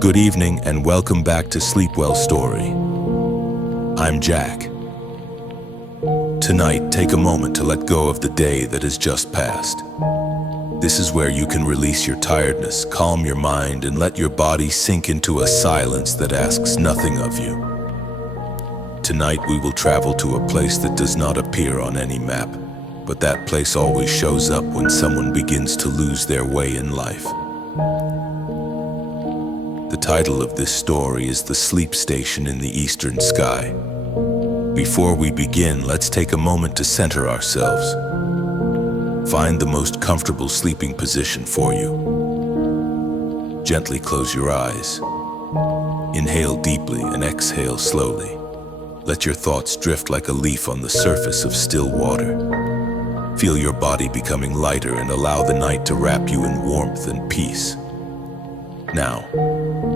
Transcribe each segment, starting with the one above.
Good evening and welcome back to SleepWell Story. I'm Jack. Tonight, take a moment to let go of the day that has just passed. This is where you can release your tiredness, calm your mind, and let your body sink into a silence that asks nothing of you. Tonight, we will travel to a place that does not appear on any map, but that place always shows up when someone begins to lose their way in life. The title of this story is The Sleep Station in the Eastern Sky. Before we begin, let's take a moment to center ourselves. Find the most comfortable sleeping position for you. Gently close your eyes. Inhale deeply and exhale slowly. Let your thoughts drift like a leaf on the surface of still water. Feel your body becoming lighter and allow the night to wrap you in warmth and peace. Now,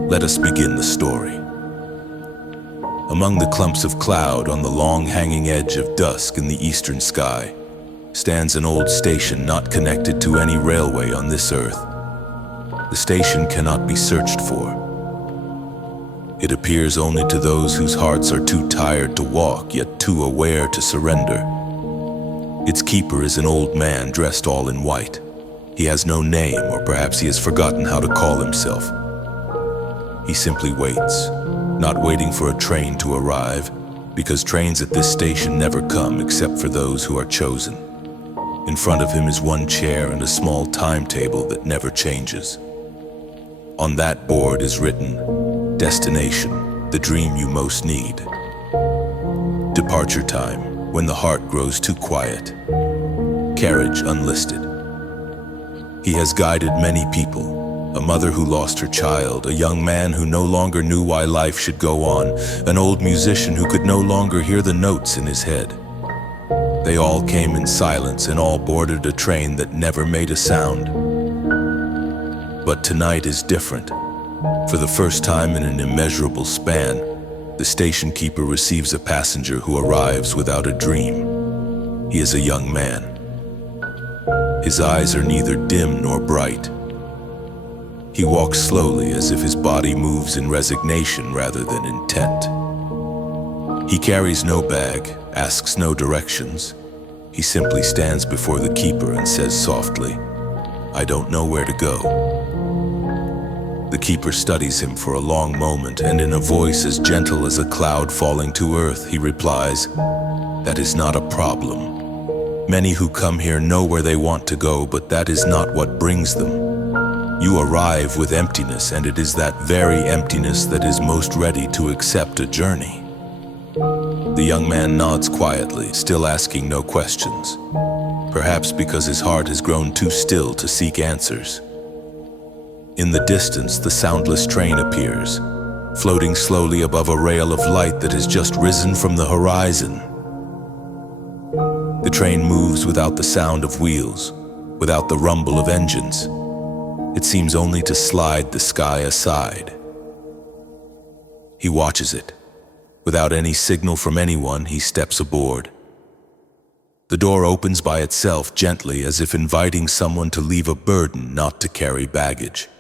let us begin the story. Among the clumps of cloud on the long hanging edge of dusk in the eastern sky stands an old station not connected to any railway on this earth. The station cannot be searched for. It appears only to those whose hearts are too tired to walk, yet too aware to surrender. Its keeper is an old man dressed all in white. He has no name, or perhaps he has forgotten how to call himself. He simply waits, not waiting for a train to arrive, because trains at this station never come except for those who are chosen. In front of him is one chair and a small timetable that never changes. On that board is written, "Destination, the dream you most need. Departure time, when the heart grows too quiet. Carriage unlisted." He has guided many people. A mother who lost her child, a young man who no longer knew why life should go on, an old musician who could no longer hear the notes in his head. They all came in silence and all boarded a train that never made a sound. But tonight is different. For the first time in an immeasurable span, the station keeper receives a passenger who arrives without a dream. He is a young man. His eyes are neither dim nor bright. He walks slowly as if his body moves in resignation rather than intent. He carries no bag, asks no directions. He simply stands before the keeper and says softly, "I don't know where to go." The keeper studies him for a long moment, and in a voice as gentle as a cloud falling to earth, he replies, "That is not a problem. Many who come here know where they want to go, but that is not what brings them. You arrive with emptiness, and it is that very emptiness that is most ready to accept a journey." The young man nods quietly, still asking no questions, perhaps because his heart has grown too still to seek answers. In the distance, the soundless train appears, floating slowly above a rail of light that has just risen from the horizon. The train moves without the sound of wheels, without the rumble of engines. It seems only to slide the sky aside. He watches it. Without any signal from anyone, he steps aboard. The door opens by itself gently, as if inviting someone to leave a burden, not to carry baggage.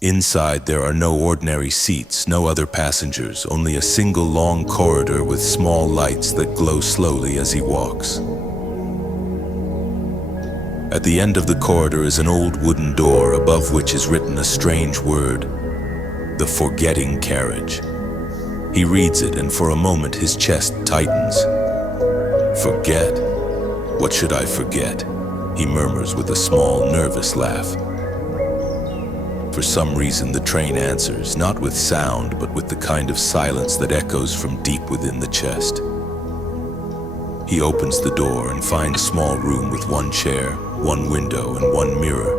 Inside, there are no ordinary seats, no other passengers, only a single long corridor with small lights that glow slowly as he walks. At the end of the corridor is an old wooden door, above which is written a strange word, "The Forgetting Carriage." He reads it, and for a moment his chest tightens. "Forget? What should I forget?" he murmurs with a small, nervous laugh. For some reason, the train answers, not with sound, but with the kind of silence that echoes from deep within the chest. He opens the door and finds a small room with one chair, one window, and one mirror.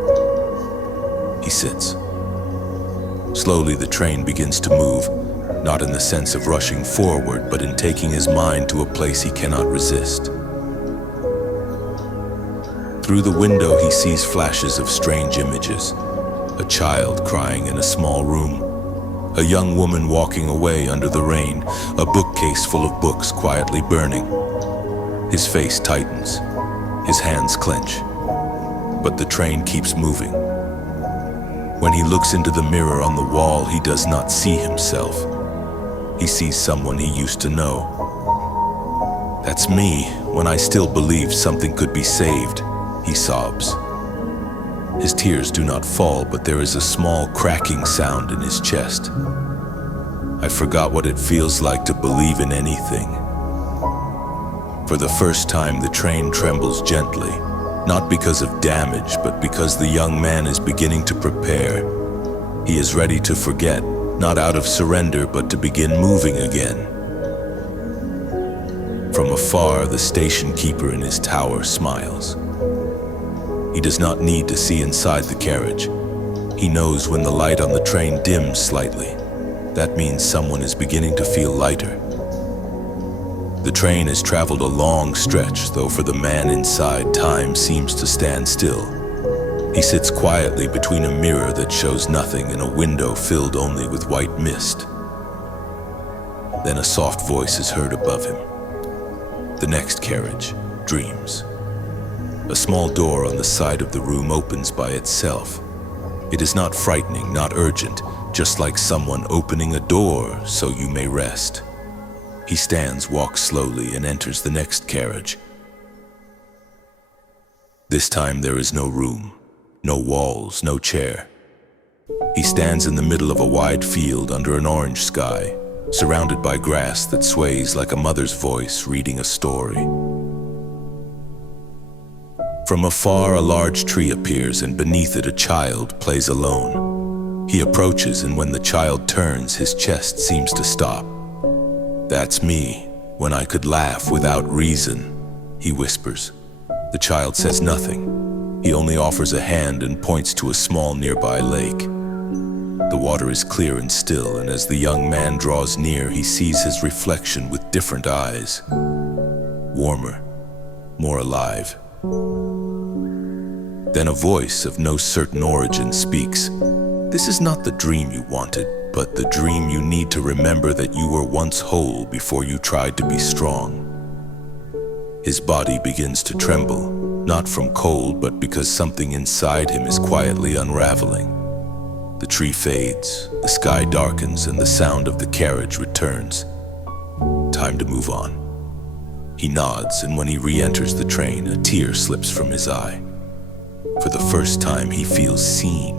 He sits. Slowly, the train begins to move, not in the sense of rushing forward, but in taking his mind to a place he cannot resist. Through the window, he sees flashes of strange images. A child crying in a small room, a young woman walking away under the rain, a bookcase full of books quietly burning. His face tightens, his hands clench, but the train keeps moving. When he looks into the mirror on the wall, he does not see himself. He sees someone he used to know. "That's me, when I still believed something could be saved," he sobs. His tears do not fall, but there is a small cracking sound in his chest. I forgot what it feels like to believe in anything. For the first time, the train trembles gently, not because of damage, but because the young man is beginning to prepare. He is ready to forget, not out of surrender, but to begin moving again. From afar, the station keeper in his tower smiles. He does not need to see inside the carriage. He knows when the light on the train dims slightly. That means someone is beginning to feel lighter. The train has traveled a long stretch, though for the man inside, time seems to stand still. He sits quietly between a mirror that shows nothing and a window filled only with white mist. Then a soft voice is heard above him. The next carriage, dreams. A small door on the side of the room opens by itself. It is not frightening, not urgent, just like someone opening a door so you may rest. He stands, walks slowly, and enters the next carriage. This time there is no room, no walls, no chair. He stands in the middle of a wide field under an orange sky, surrounded by grass that sways like a mother's voice reading a story. From afar, a large tree appears, and beneath it a child plays alone. He approaches, and when the child turns, his chest seems to stop. "That's me, when I could laugh without reason," he whispers. The child says nothing. He only offers a hand and points to a small nearby lake. The water is clear and still, and as the young man draws near, he sees his reflection with different eyes. Warmer, more alive. Then a voice of no certain origin speaks. "This is not the dream you wanted, but the dream you need to remember that you were once whole before you tried to be strong." His body begins to tremble, not from cold, but because something inside him is quietly unraveling. The tree fades, the sky darkens, and the sound of the carriage returns. Time to move on. He nods, and when he re-enters the train, a tear slips from his eye. For the first time, he feels seen.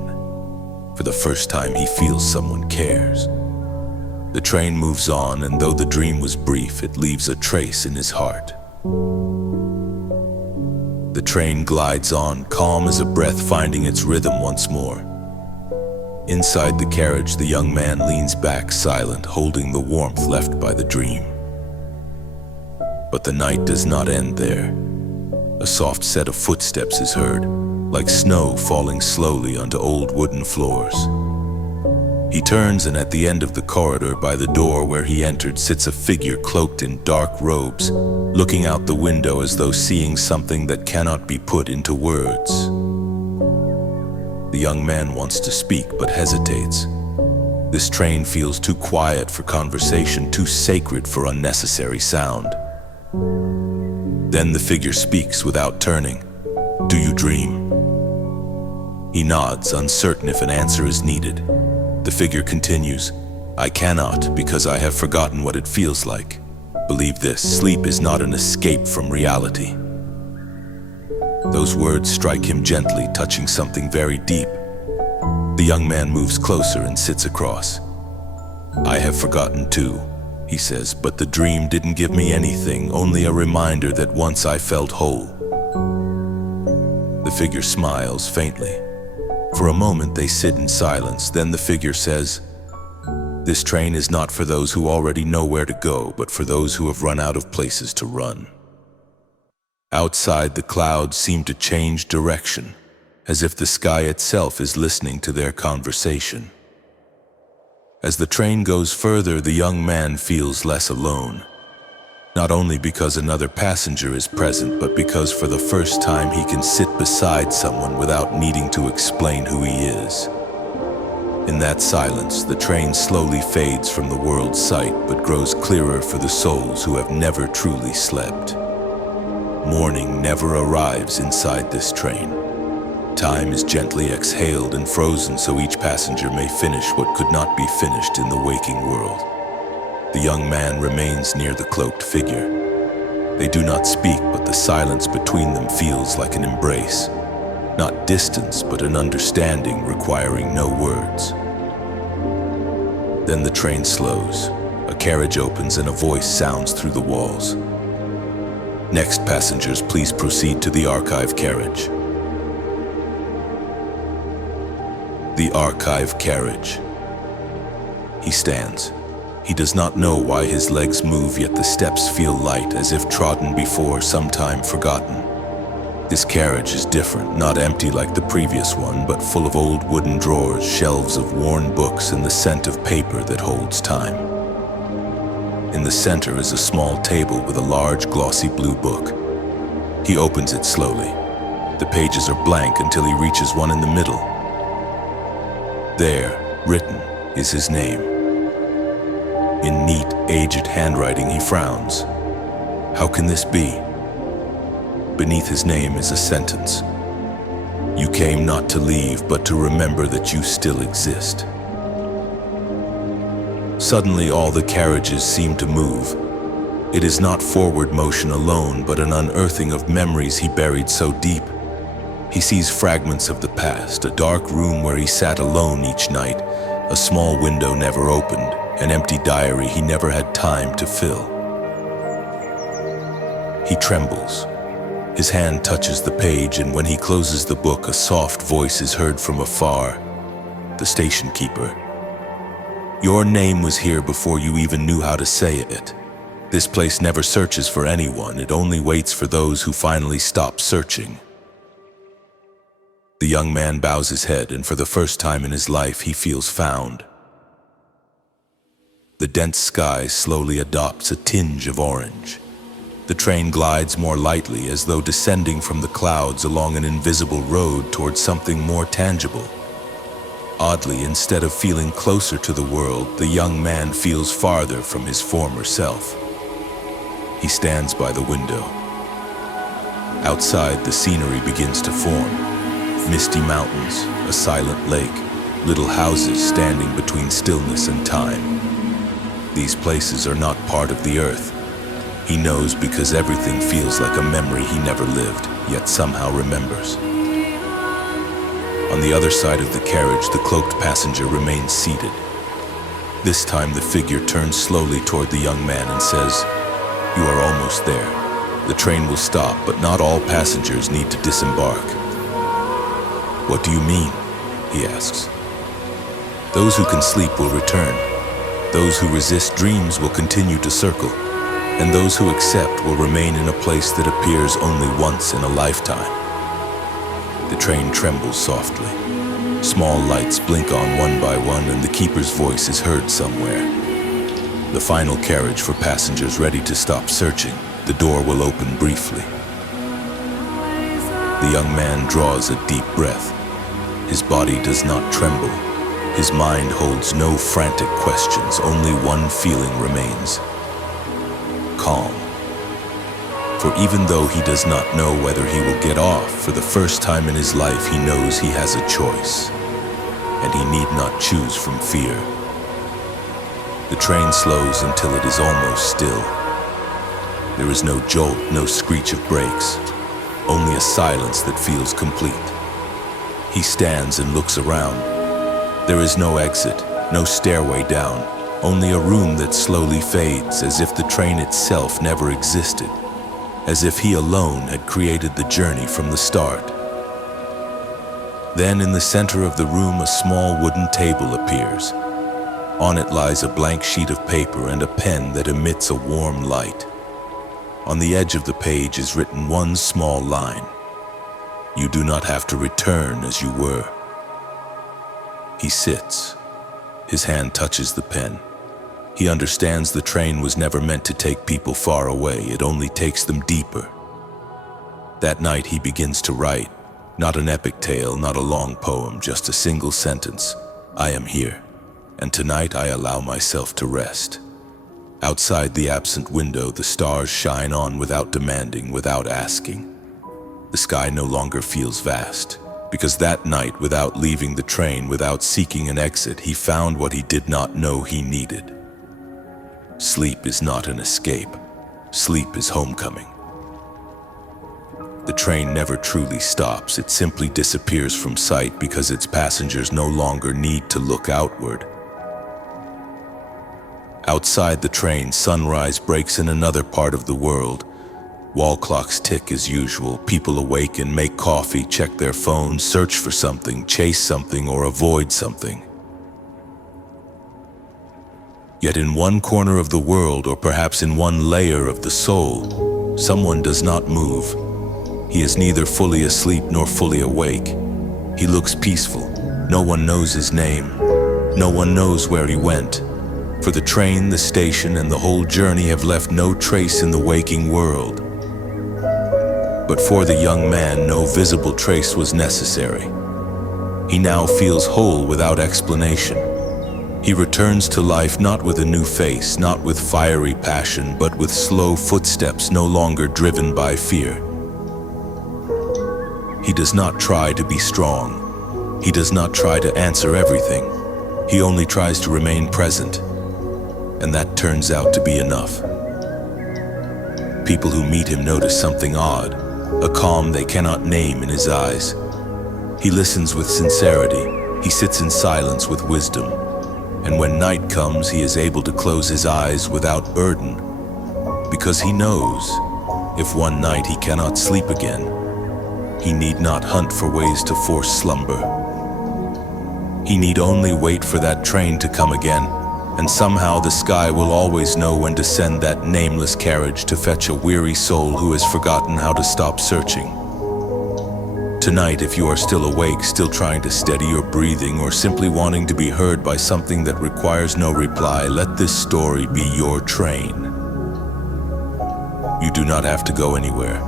For the first time, he feels someone cares. The train moves on, and though the dream was brief, it leaves a trace in his heart. The train glides on, calm as a breath finding its rhythm once more. Inside the carriage, the young man leans back silent, holding the warmth left by the dream. But the night does not end there. A soft set of footsteps is heard, like snow falling slowly onto old wooden floors. He turns, and at the end of the corridor by the door where he entered sits a figure cloaked in dark robes, looking out the window as though seeing something that cannot be put into words. The young man wants to speak but hesitates. This train feels too quiet for conversation, too sacred for unnecessary sound. Then the figure speaks without turning. "Do you dream?" He nods, uncertain if an answer is needed. The figure continues, "I cannot, because I have forgotten what it feels like. Believe this, sleep is not an escape from reality." Those words strike him gently, touching something very deep. The young man moves closer and sits across. "I have forgotten too," he says, "but the dream didn't give me anything, only a reminder that once I felt whole." The figure smiles faintly. For a moment they sit in silence, then the figure says, "This train is not for those who already know where to go, but for those who have run out of places to run." Outside, the clouds seem to change direction, as if the sky itself is listening to their conversation. As the train goes further, the young man feels less alone. Not only because another passenger is present, but because for the first time he can sit beside someone without needing to explain who he is. In that silence, the train slowly fades from the world's sight, but grows clearer for the souls who have never truly slept. Morning never arrives inside this train. Time is gently exhaled and frozen so each passenger may finish what could not be finished in the waking world. The young man remains near the cloaked figure. They do not speak, but the silence between them feels like an embrace. Not distance, but an understanding requiring no words. Then the train slows. A carriage opens and a voice sounds through the walls. Next passengers, please proceed to the archive carriage. The archive carriage. He stands. He does not know why his legs move, yet the steps feel light, as if trodden before, sometime forgotten. This carriage is different, not empty like the previous one, but full of old wooden drawers, shelves of worn books, and the scent of paper that holds time. In the center is a small table with a large, glossy blue book. He opens it slowly. The pages are blank until he reaches one in the middle. There, written, is his name. In neat, aged handwriting, he frowns. How can this be? Beneath his name is a sentence. You came not to leave, but to remember that you still exist. Suddenly, all the carriages seem to move. It is not forward motion alone, but an unearthing of memories he buried so deep. He sees fragments of the past, a dark room where he sat alone each night, a small window never opened, an empty diary he never had time to fill. He trembles. His hand touches the page, and when he closes the book, a soft voice is heard from afar. The station keeper. Your name was here before you even knew how to say it. This place never searches for anyone. It only waits for those who finally stop searching. The young man bows his head, and for the first time in his life, he feels found. The dense sky slowly adopts a tinge of orange. The train glides more lightly, as though descending from the clouds along an invisible road towards something more tangible. Oddly, instead of feeling closer to the world, the young man feels farther from his former self. He stands by the window. Outside, the scenery begins to form. Misty mountains, a silent lake, little houses standing between stillness and time. These places are not part of the earth. He knows because everything feels like a memory he never lived, yet somehow remembers. On the other side of the carriage, the cloaked passenger remains seated. This time the figure turns slowly toward the young man and says, "You are almost there. The train will stop, but not all passengers need to disembark." "What do you mean?" he asks. "Those who can sleep will return. Those who resist dreams will continue to circle. And those who accept will remain in a place that appears only once in a lifetime." The train trembles softly. Small lights blink on one by one, and the keeper's voice is heard somewhere. The final carriage for passengers ready to stop searching. The door will open briefly. The young man draws a deep breath. His body does not tremble. His mind holds no frantic questions. Only one feeling remains. Calm. For even though he does not know whether he will get off, for the first time in his life he knows he has a choice, and he need not choose from fear. The train slows until it is almost still. There is no jolt, no screech of brakes, only a silence that feels complete. He stands and looks around. There is no exit, no stairway down, only a room that slowly fades, as if the train itself never existed, as if he alone had created the journey from the start. Then in the center of the room, a small wooden table appears. On it lies a blank sheet of paper and a pen that emits a warm light. On the edge of the page is written one small line: "You do not have to return as you were." He sits. His hand touches the pen. He understands the train was never meant to take people far away. It only takes them deeper. That night he begins to write. Not an epic tale, not a long poem, just a single sentence. "I am here, and tonight I allow myself to rest." Outside the absent window, the stars shine on without demanding, without asking. The sky no longer feels vast. Because that night, without leaving the train, without seeking an exit, he found what he did not know he needed. Sleep is not an escape. Sleep is homecoming. The train never truly stops. It simply disappears from sight because its passengers no longer need to look outward. Outside the train, sunrise breaks in another part of the world. Wall clocks tick as usual. People awaken, make coffee, check their phones, search for something, chase something, or avoid something. Yet in one corner of the world, or perhaps in one layer of the soul, someone does not move. He is neither fully asleep nor fully awake. He looks peaceful. No one knows his name. No one knows where he went. For the train, the station, and the whole journey have left no trace in the waking world. But for the young man, no visible trace was necessary. He now feels whole without explanation. He returns to life not with a new face, not with fiery passion, but with slow footsteps no longer driven by fear. He does not try to be strong. He does not try to answer everything. He only tries to remain present. And that turns out to be enough. People who meet him notice something odd, a calm they cannot name in his eyes. He listens with sincerity. He sits in silence with wisdom. And when night comes, he is able to close his eyes without burden, because he knows if one night he cannot sleep again, he need not hunt for ways to force slumber. He need only wait for that train to come again, and somehow the sky will always know when to send that nameless carriage to fetch a weary soul who has forgotten how to stop searching. Tonight, if you are still awake, still trying to steady your breathing, or simply wanting to be heard by something that requires no reply, let this story be your train. You do not have to go anywhere.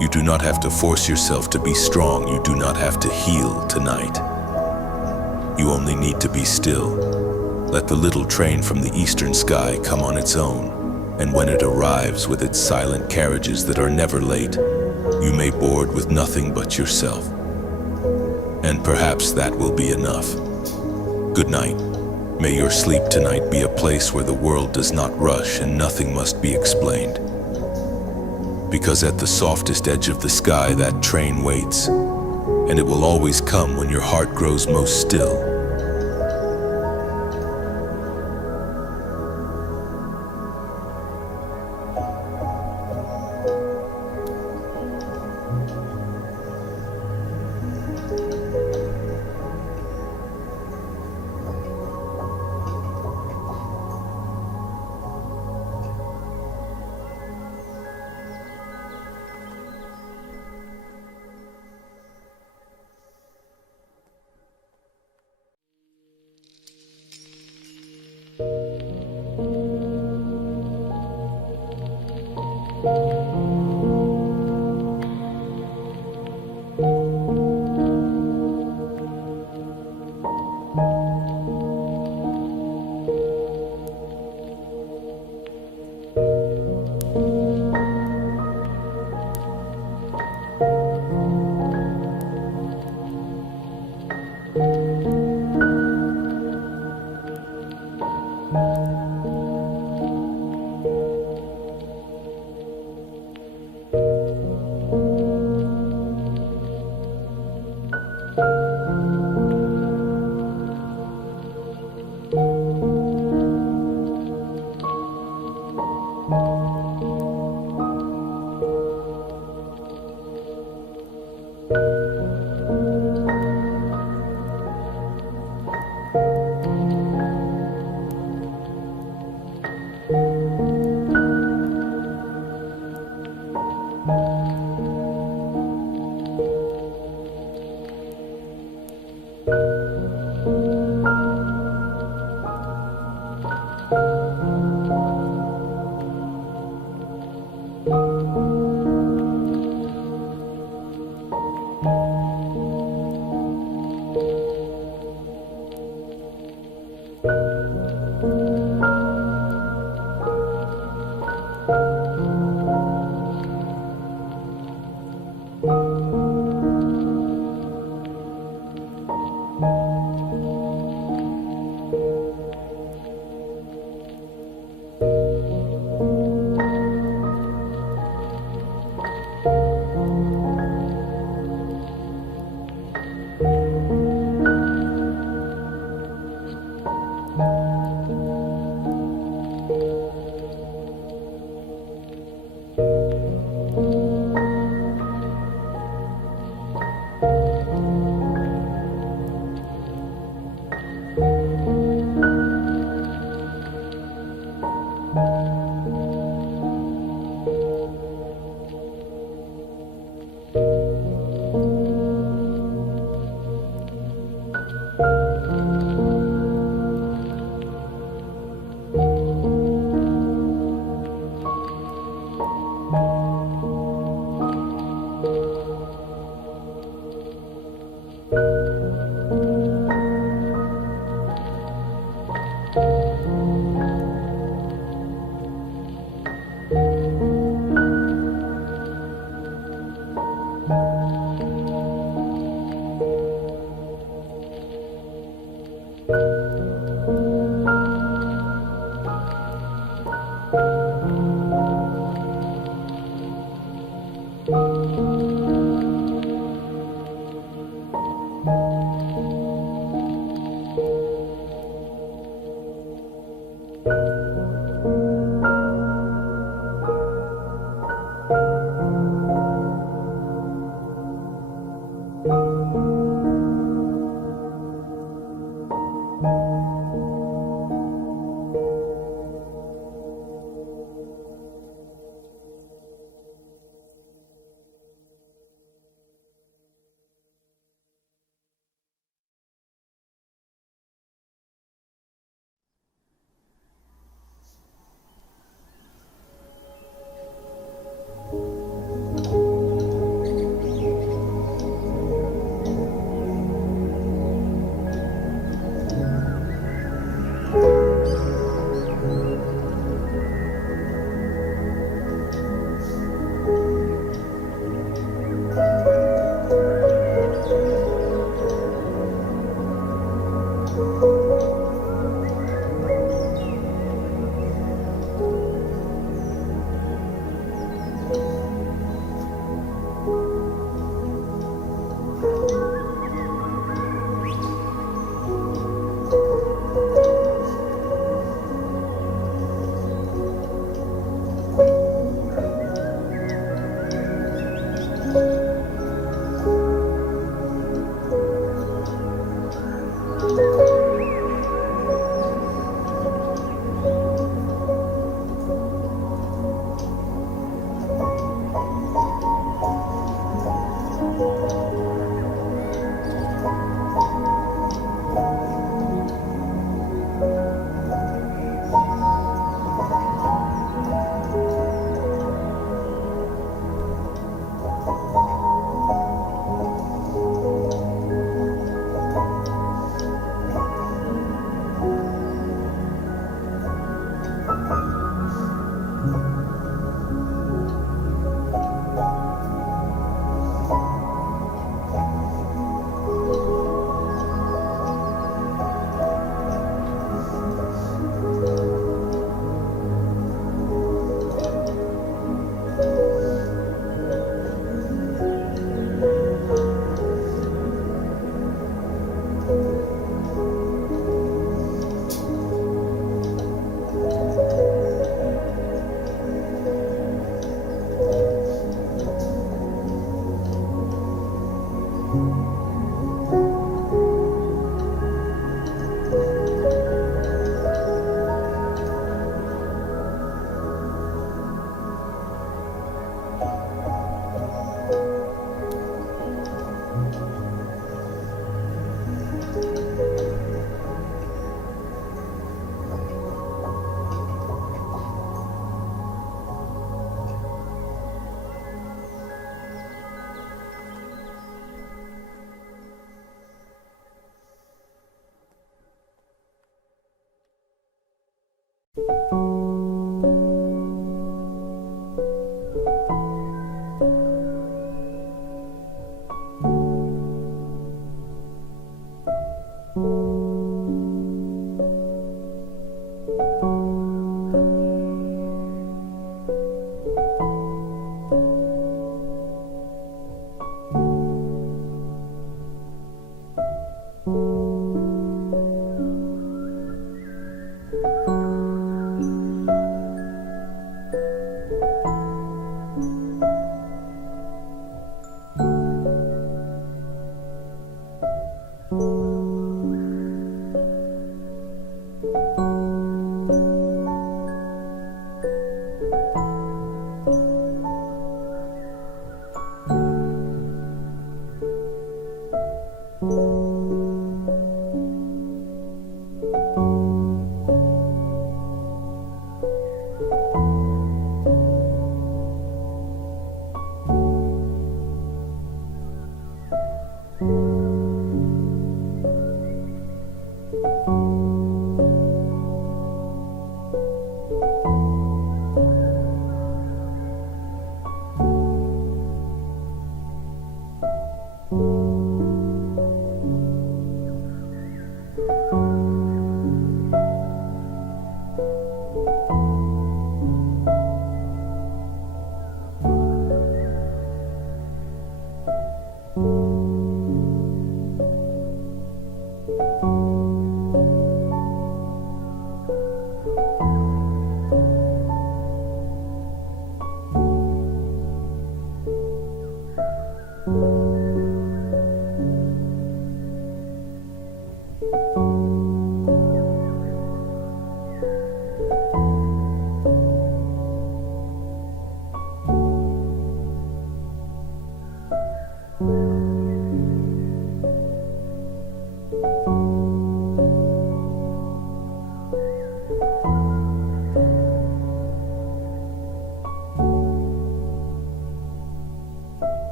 You do not have to force yourself to be strong. You do not have to heal tonight. You only need to be still. Let the little train from the eastern sky come on its own, and when it arrives with its silent carriages that are never late, you may board with nothing but yourself. And perhaps that will be enough. Good night. May your sleep tonight be a place where the world does not rush and nothing must be explained. Because at the softest edge of the sky, that train waits, and it will always come when your heart grows most still.